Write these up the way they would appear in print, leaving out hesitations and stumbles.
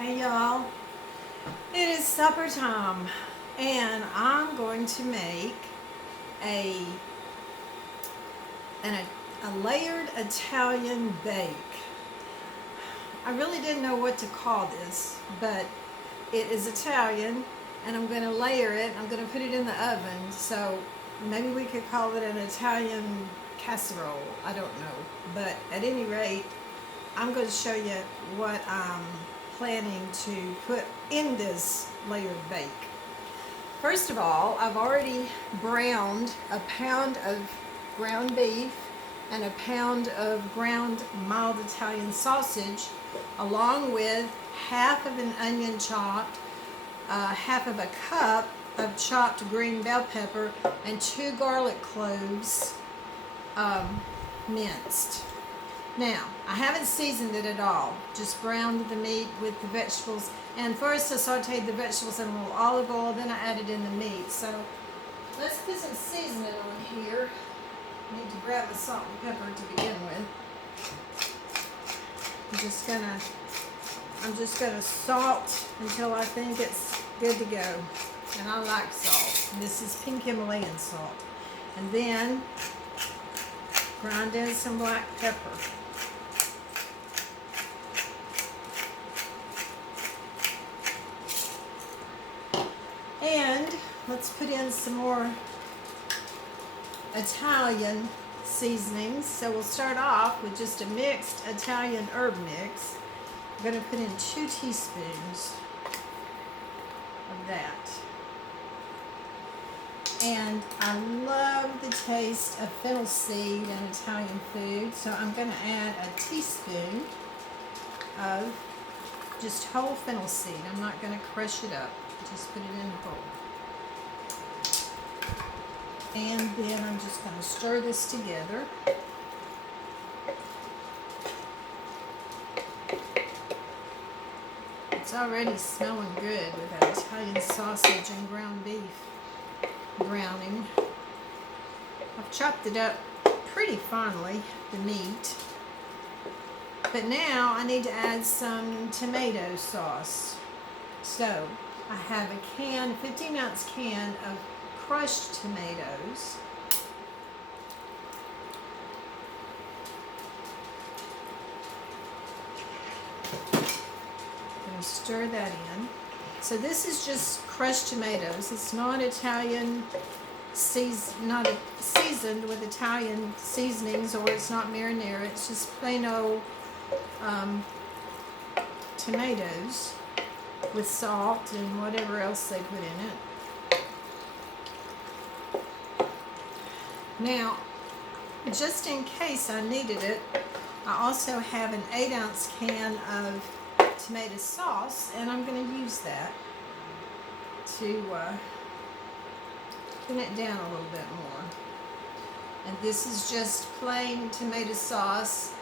Hey y'all, it is supper time and I'm going to make a, a layered Italian bake. I really didn't know what to call this, but it is Italian and I'm going to layer it. I'm going to put it in the oven, so maybe we could call it an Italian casserole. I don't know, but at any rate, I'm going to show you what I'm planning to put in this layered bake. First of all, I've already browned a pound of ground beef and a pound of ground mild Italian sausage, along with half of an onion chopped, half of a cup of chopped green bell pepper, and 2 garlic cloves minced. Now, I haven't seasoned it at all, just browned the meat with the vegetables. And first I sauteed the vegetables in a little olive oil, then I added in the meat. So let's put some seasoning on here. I need to grab the salt and pepper to begin with. I'm just gonna salt until I think it's good to go. And I like salt. This is pink Himalayan salt. And then grind in some black pepper. And let's put in some more Italian seasonings. So we'll start off with just a mixed Italian herb mix. I'm going to put in 2 teaspoons of that. And I love the taste of fennel seed in Italian food, so I'm going to add a teaspoon of just whole fennel seed. I'm not going to crush it up. Just put it in whole. And then I'm just going to stir this together. It's already smelling good with that Italian sausage and ground beef browning. I've chopped it up pretty finely, the meat. But now I need to add some tomato sauce. So I have a 15-ounce can of crushed tomatoes. I'm going to stir that in. So this is just crushed tomatoes. It's not Italian, not seasoned with Italian seasonings, or it's not marinara. It's just plain old tomatoes with salt and whatever else they put in it. Now, just in case I needed it, I also have an 8-ounce can of tomato sauce, and I'm going to use that to thin it down a little bit more. And this is just plain tomato sauce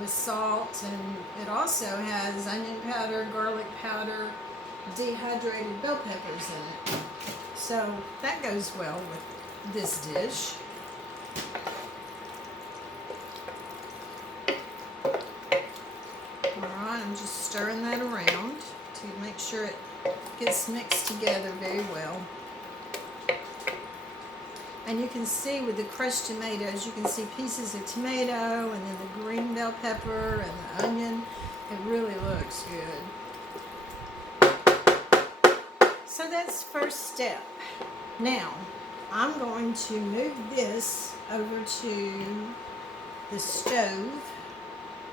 with salt, and it also has onion powder, garlic powder, dehydrated bell peppers in it. So that goes well with this dish. Alright, I'm just stirring that around to make sure it gets mixed together very well. And you can see with the crushed tomatoes, you can see pieces of tomato and then the green bell pepper and the onion. It really looks good. So that's first step. Now, I'm going to move this over to the stove,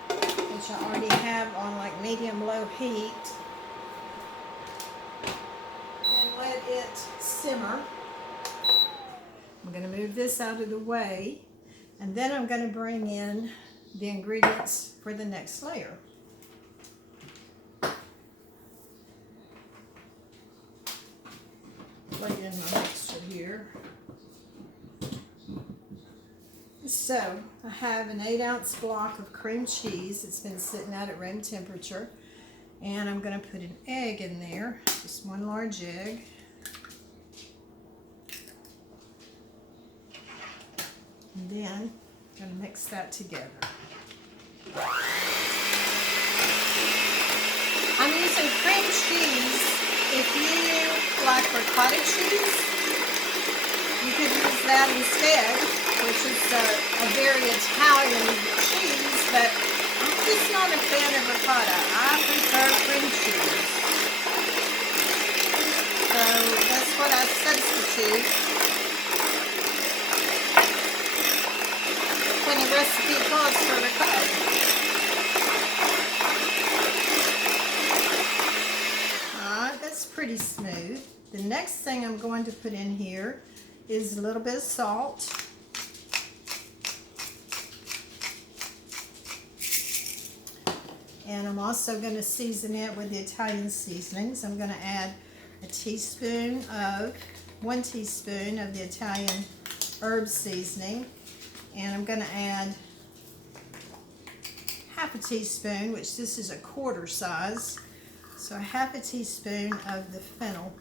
which I already have on like medium-low heat, and let it simmer. I'm going to move this out of the way, and then I'm going to bring in the ingredients for the next layer. Plug in my mixture here. So I have an 8-ounce block of cream cheese. It's been sitting out at room temperature, and I'm going to put an egg in there, just 1 large egg. And then I'm going to mix that together. I'm using cream cheese, if you like ricotta cheese, you could use that instead, which is a very Italian cheese, but I'm just not a fan of ricotta. I prefer cream cheese. So that's what I substitute when a recipe calls for ricotta. Alright, that's pretty smooth. The next thing I'm going to put in here is a little bit of salt. And I'm also going to season it with the Italian seasonings. I'm going to add one teaspoon of the Italian herb seasoning. And I'm going to add half a teaspoon, which this is a quarter size. So half a teaspoon of the fennel.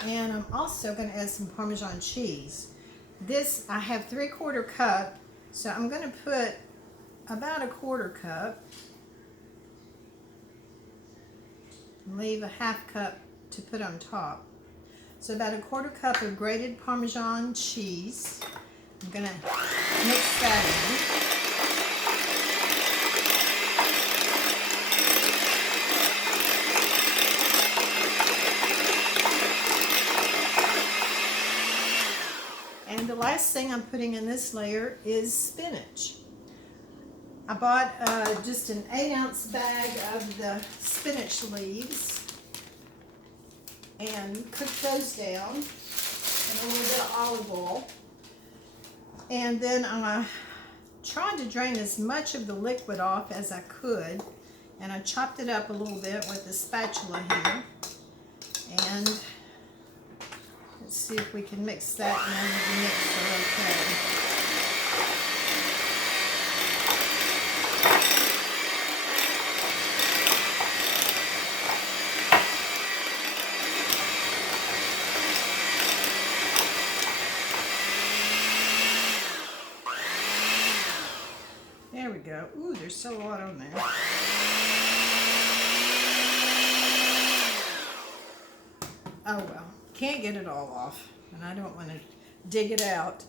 And I'm also going to add some Parmesan cheese. This, I have 3/4 cup, so I'm going to put about a 1/4 cup. And leave a half cup to put on top. So about a 1/4 cup of grated Parmesan cheese. I'm going to mix that in. And the last thing I'm putting in this layer is spinach. I bought just an 8-ounce bag of the spinach leaves and cooked those down in a little bit of olive oil. And then I tried to drain as much of the liquid off as I could, and I chopped it up a little bit with the spatula here. And let's see if we can mix that in with the mixer okay. There we go. Ooh, there's still a lot on there. Oh well, can't get it all off, and I don't want to dig it out.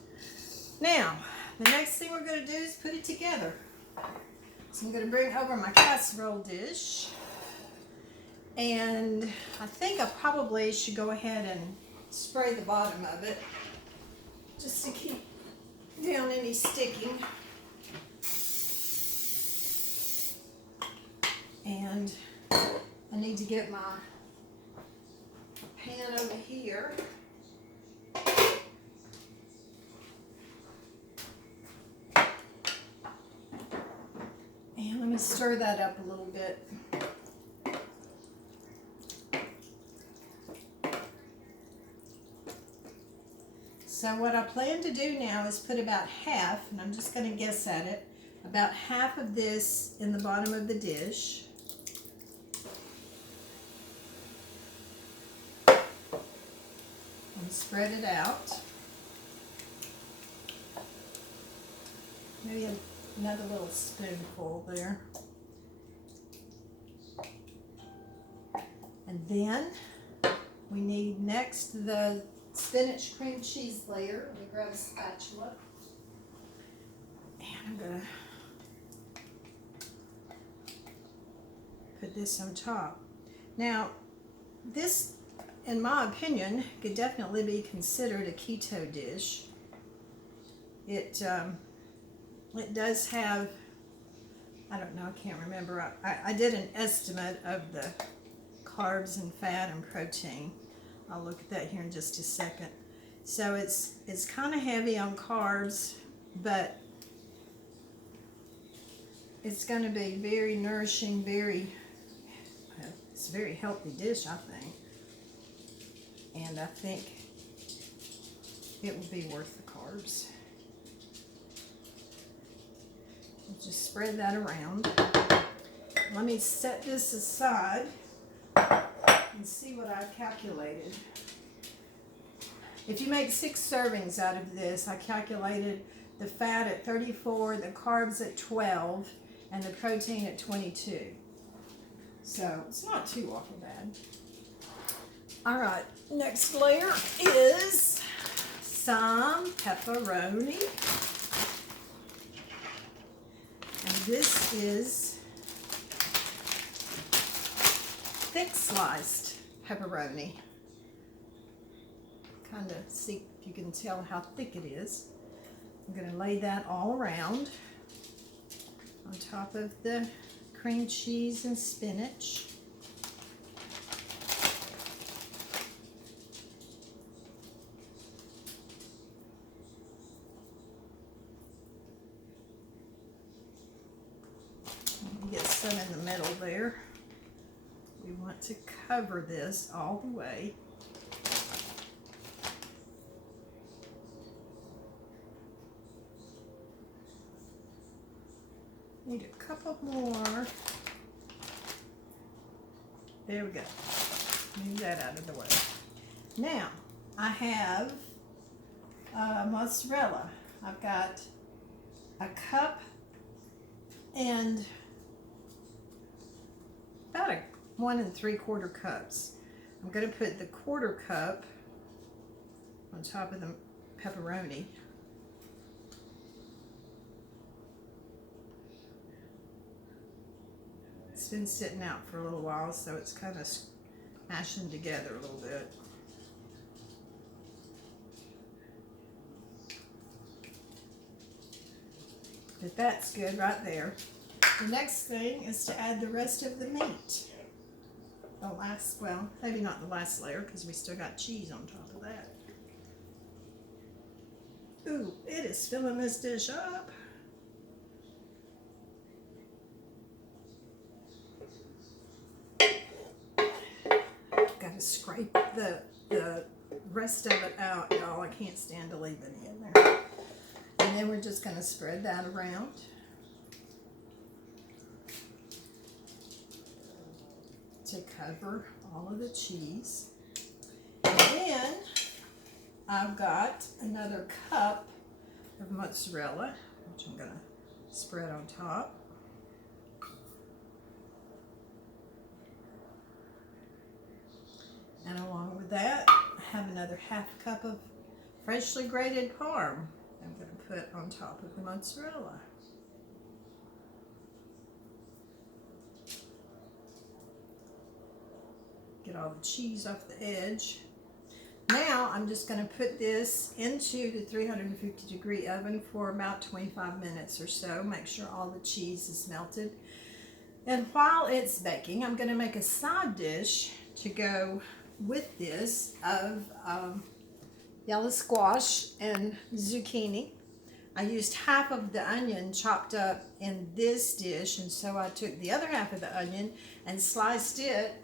Now, the next thing we're going to do is put it together. So I'm going to bring over my casserole dish, and I think I probably should go ahead and spray the bottom of it just to keep down any sticking. And I need to get my pan over here. And let me stir that up a little bit. So what I plan to do now is put about half, and I'm just going to guess at it, about half of this in the bottom of the dish. And spread it out. Maybe another little spoonful there. And then we need next the spinach cream cheese layer. Let me grab a spatula. And I'm going to put this on top. Now, this, in my opinion, could definitely be considered a keto dish. It does have, I don't know, I can't remember. I did an estimate of the carbs and fat and protein. I'll look at that here in just a second. So it's kind of heavy on carbs, but it's going to be very nourishing, it's a very healthy dish, I think. And I think it will be worth the carbs. Just spread that around. Let me set this aside and see what I've calculated. If you make 6 servings out of this, I calculated the fat at 34, the carbs at 12, and the protein at 22. So it's not too awful bad. All right, next layer is some pepperoni. And this is thick sliced pepperoni. Kind of see if you can tell how thick it is. I'm going to lay that all around on top of the cream cheese and spinach. Get some in the middle there. We want to cover this all the way. Need a couple more. There we go. Move that out of the way. Now, I have mozzarella. I've got a cup and about 1 3/4 cups. I'm going to put the 1/4 cup on top of the pepperoni. It's been sitting out for a little while, so it's kind of mashing together a little bit. But that's good right there. The next thing is to add the rest of the meat. Well, maybe not the last layer because we still got cheese on top of that. Ooh, it is filling this dish up. Got to scrape the rest of it out, y'all. I can't stand to leave any in there. And then we're just going to spread that around. To cover all of the cheese. And then I've got another cup of mozzarella, which I'm going to spread on top. And along with that, I have another 1/2 cup of freshly grated parm I'm going to put on top of the mozzarella. Get all the cheese off the edge. Now I'm just going to put this into the 350-degree oven for about 25 minutes or so. Make sure all the cheese is melted. And while it's baking, I'm going to make a side dish to go with this of yellow squash and zucchini. I used 1/2 of the onion chopped up in this dish, and so I took the other 1/2 of the onion and sliced it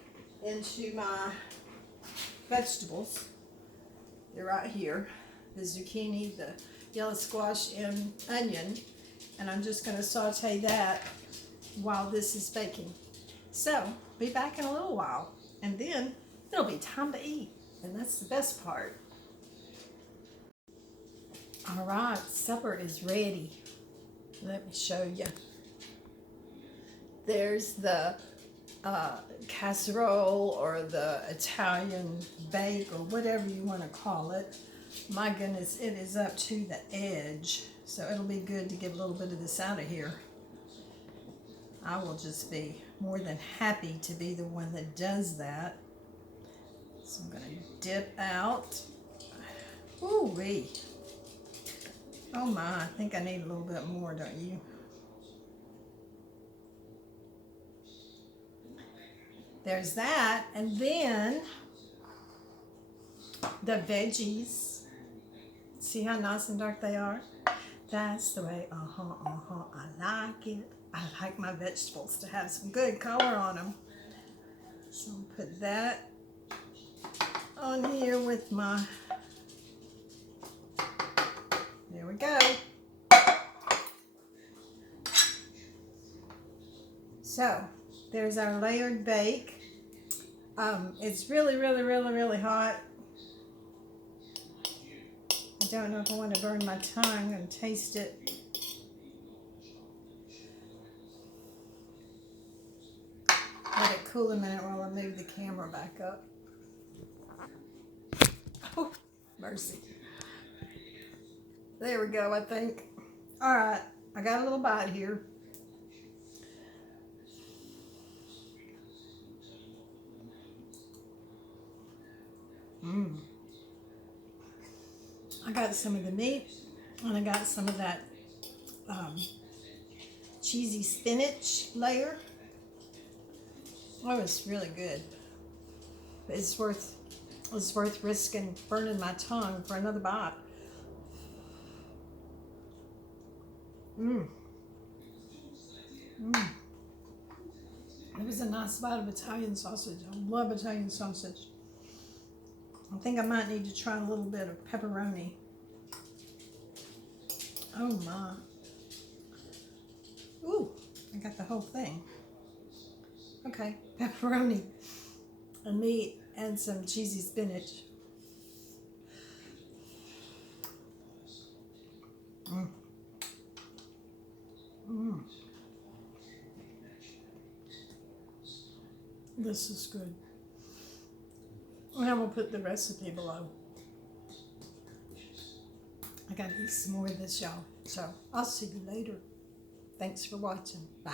into my vegetables. They're right here, the zucchini, the yellow squash, and onion, and I'm just going to saute that while this is baking. So, be back in a little while, and then it'll be time to eat, and that's the best part. All right, supper is ready. Let me show you. There's the casserole or the Italian bake or whatever you want to call it. My goodness, it is up to the edge. So it'll be good to get a little bit of this out of here. I will just be more than happy to be the one that does that. So I'm going to dip out. Ooh-wee. Oh my, I think I need a little bit more, don't you? There's that, and then the veggies. See how nice and dark they are? That's the way, I like it. I like my vegetables to have some good color on them. So I'll put that on here with my, there we go. So, there's our layered bake. It's really, really, really, really hot. I don't know if I want to burn my tongue and taste it. cool a minute while I move the camera back up. Oh, mercy. There we go, I think. All right, I got a little bite here. I got some of the meat, and I got some of that cheesy spinach layer. Oh, it's really good. It's worth risking burning my tongue for another bite. It was a nice bite of Italian sausage. I love Italian sausage. I think I might need to try a little bit of pepperoni. Oh my. Ooh, I got the whole thing. Okay, pepperoni and meat and some cheesy spinach. This is good. And I will put the recipe below. I gotta eat some more of this, y'all. So I'll see you later. Thanks for watching. Bye.